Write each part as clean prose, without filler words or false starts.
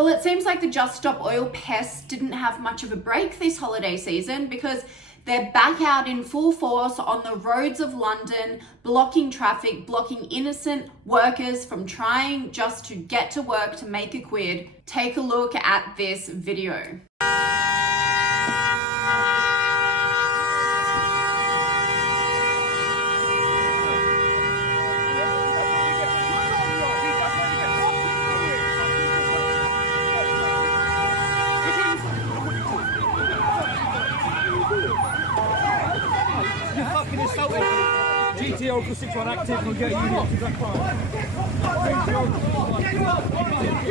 Well, it seems like the Just Stop Oil pests didn't have much of a break this holiday season, because they're back out in full force on the roads of London, blocking traffic, blocking innocent workers from trying just to get to work to make a quid. Take a look at this video. GTO plus 6 on active will get you to that part. Get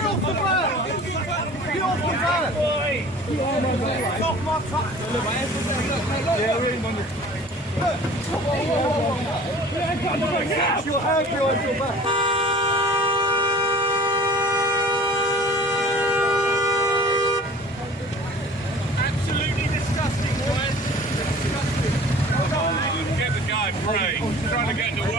off the van! Get off the van! Get off my truck! Yeah, we're in on this. Get your hand behind your back. He's trying to get to work.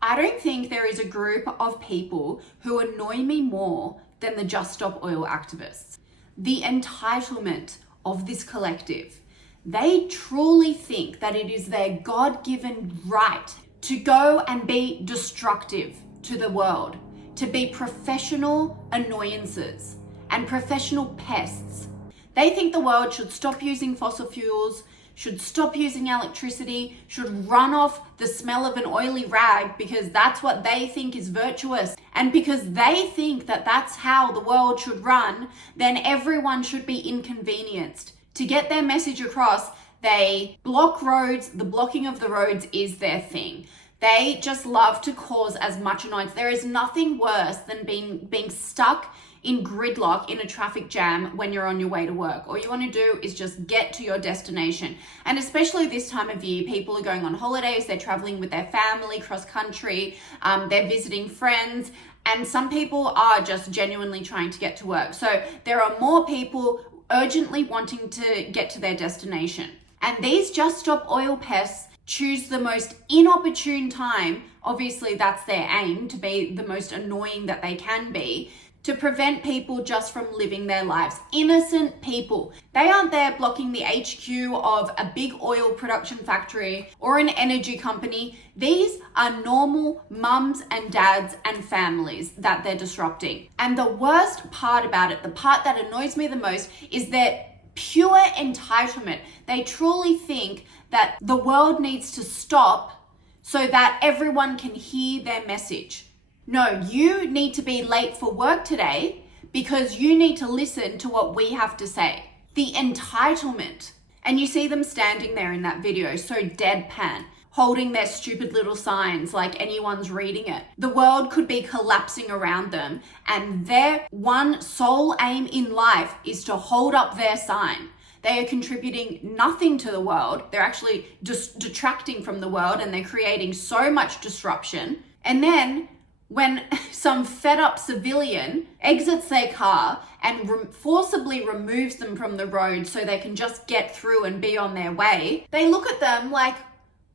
I don't think there is a group of people who annoy me more than the Just Stop Oil activists. The entitlement of this collective. They truly think that it is their God-given right to go and be destructive to the world, to be professional annoyances and professional pests. They think the world should stop using fossil fuels, should stop using electricity, should run off the smell of an oily rag because that's what they think is virtuous. And because they think that that's how the world should run, then everyone should be inconvenienced. To get their message across, they block roads. The blocking of the roads is their thing. They just love to cause as much annoyance. There is nothing worse than being stuck in gridlock in a traffic jam when you're on your way to work. All you want to do is just get to your destination. And especially this time of year, people are going on holidays, they're traveling with their family cross country, they're visiting friends, and some people are just genuinely trying to get to work. So there are more people urgently wanting to get to their destination. And these Just Stop Oil pests choose the most inopportune time, obviously that's their aim, to be the most annoying that they can be, to prevent people just from living their lives. Innocent people. They aren't there blocking the HQ of a big oil production factory or an energy company. These are normal mums and dads and families that they're disrupting. And the worst part about it, the part that annoys me the most, is that pure entitlement. They truly think that the world needs to stop so that everyone can hear their message. No, you need to be late for work today because you need to listen to what we have to say. The entitlement. And you see them standing there in that video, so deadpan, holding their stupid little signs like anyone's reading it. The world could be collapsing around them, and their one sole aim in life is to hold up their sign. They are contributing nothing to the world. They're actually just detracting from the world, and they're creating so much disruption. And then when some fed up civilian exits their car and forcibly removes them from the road so they can just get through and be on their way, they look at them like,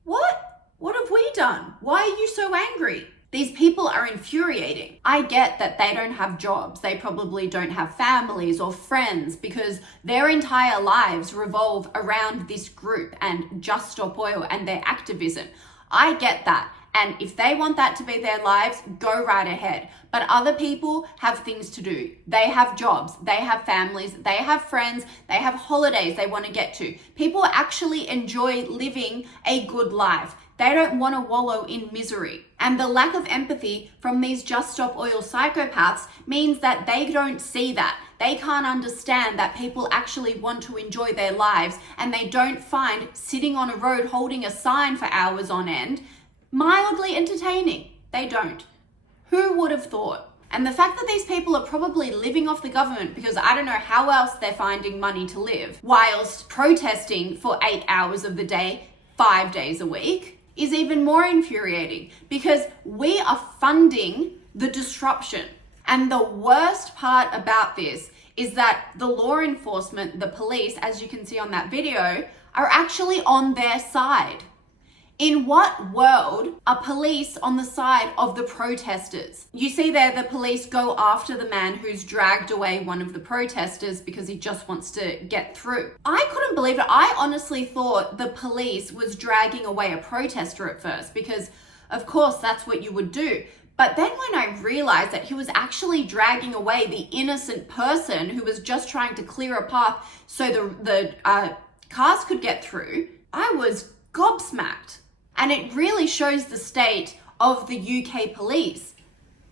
what? What have we done? Why are you so angry? These people are infuriating. I get that they don't have jobs. They probably don't have families or friends because their entire lives revolve around this group and Just Stop Oil and their activism. I get that. And if they want that to be their lives, go right ahead. But other people have things to do. They have jobs, they have families, they have friends, they have holidays they want to get to. People actually enjoy living a good life. They don't want to wallow in misery. And the lack of empathy from these Just Stop Oil psychopaths means that they don't see that. They can't understand that people actually want to enjoy their lives, and they don't find sitting on a road holding a sign for hours on end mildly entertaining. They don't. Who would have thought? And the fact that these people are probably living off the government because I don't know how else they're finding money to live whilst protesting for 8 hours of the day, 5 days a week, is even more infuriating because we are funding the disruption. And the worst part about this is that the law enforcement, the police, as you can see on that video, are actually on their side. In what world are police on the side of the protesters? You see there, the police go after the man who's dragged away one of the protesters because he just wants to get through. I couldn't believe it. I honestly thought the police was dragging away a protester at first because, of course, that's what you would do. But then when I realized that he was actually dragging away the innocent person who was just trying to clear a path so the cars could get through, I was gobsmacked. And it really shows the state of the UK police.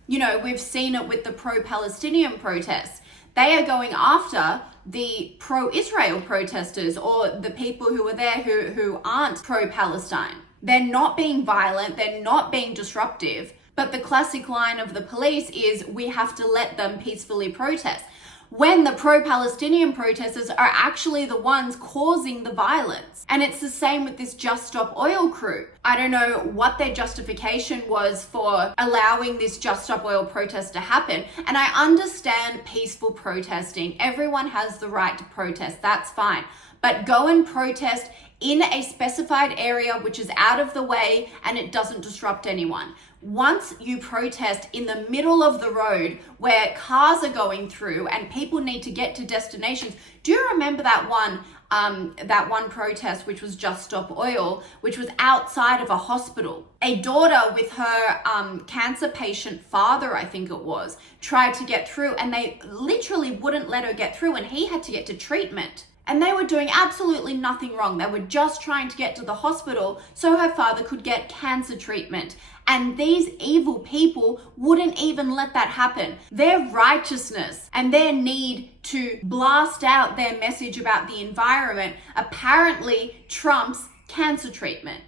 You know, we've seen it with the pro-Palestinian protests. They are going after the pro-Israel protesters or the people who are there who aren't pro-Palestine. They're not being violent, they're not being disruptive, but the classic line of the police is, we have to let them peacefully protest, when the pro-Palestinian protesters are actually the ones causing the violence. And it's the same with this Just Stop Oil crew. I don't know what their justification was for allowing this Just Stop Oil protest to happen. And I understand peaceful protesting. Everyone has the right to protest, that's fine. But go and protest in a specified area which is out of the way and it doesn't disrupt anyone. Once you protest in the middle of the road where cars are going through and people need to get to destinations, do you remember that one protest which was Just Stop Oil, which was outside of a hospital? A daughter with her cancer patient father, I think it was, tried to get through and they literally wouldn't let her get through and he had to get to treatment. And they were doing absolutely nothing wrong. They were just trying to get to the hospital so her father could get cancer treatment. And these evil people wouldn't even let that happen. Their righteousness and their need to blast out their message about the environment apparently trumps cancer treatment.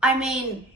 I mean,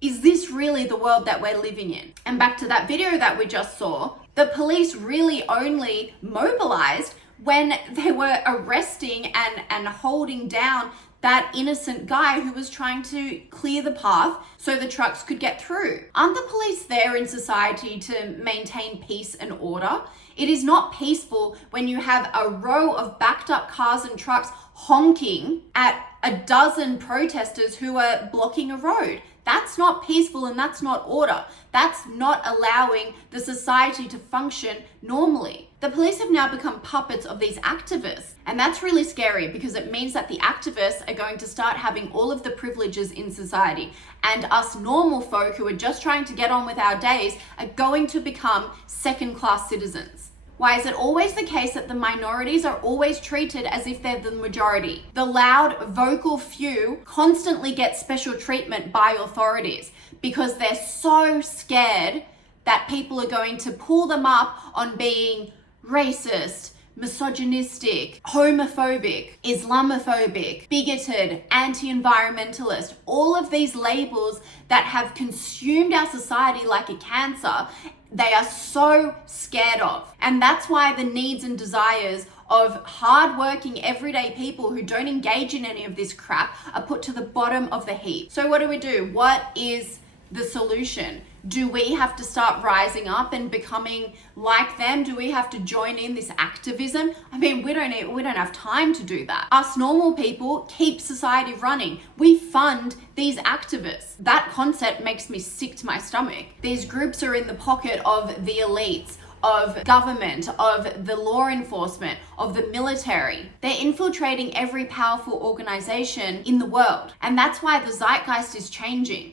is this really the world that we're living in? And back to that video that we just saw, the police really only mobilized when they were arresting and holding down that innocent guy who was trying to clear the path so the trucks could get through. Aren't the police there in society to maintain peace and order? It is not peaceful when you have a row of backed up cars and trucks honking at a dozen protesters who are blocking a road. That's not peaceful and that's not order. That's not allowing the society to function normally. The police have now become puppets of these activists. And that's really scary because it means that the activists are going to start having all of the privileges in society. And us normal folk who are just trying to get on with our days are going to become second-class citizens. Why is it always the case that the minorities are always treated as if they're the majority? The loud, vocal few constantly get special treatment by authorities because they're so scared that people are going to pull them up on being racist, misogynistic, homophobic, Islamophobic, bigoted, anti-environmentalist, all of these labels that have consumed our society like a cancer, they are so scared of. And that's why the needs and desires of hardworking everyday people who don't engage in any of this crap are put to the bottom of the heap. So what do? What is the solution? Do we have to start rising up and becoming like them? Do we have to join in this activism? I mean, we don't have time to do that. Us normal people keep society running. We fund these activists. That concept makes me sick to my stomach. These groups are in the pocket of the elites, of government, of the law enforcement, of the military. They're infiltrating every powerful organization in the world. And that's why the zeitgeist is changing.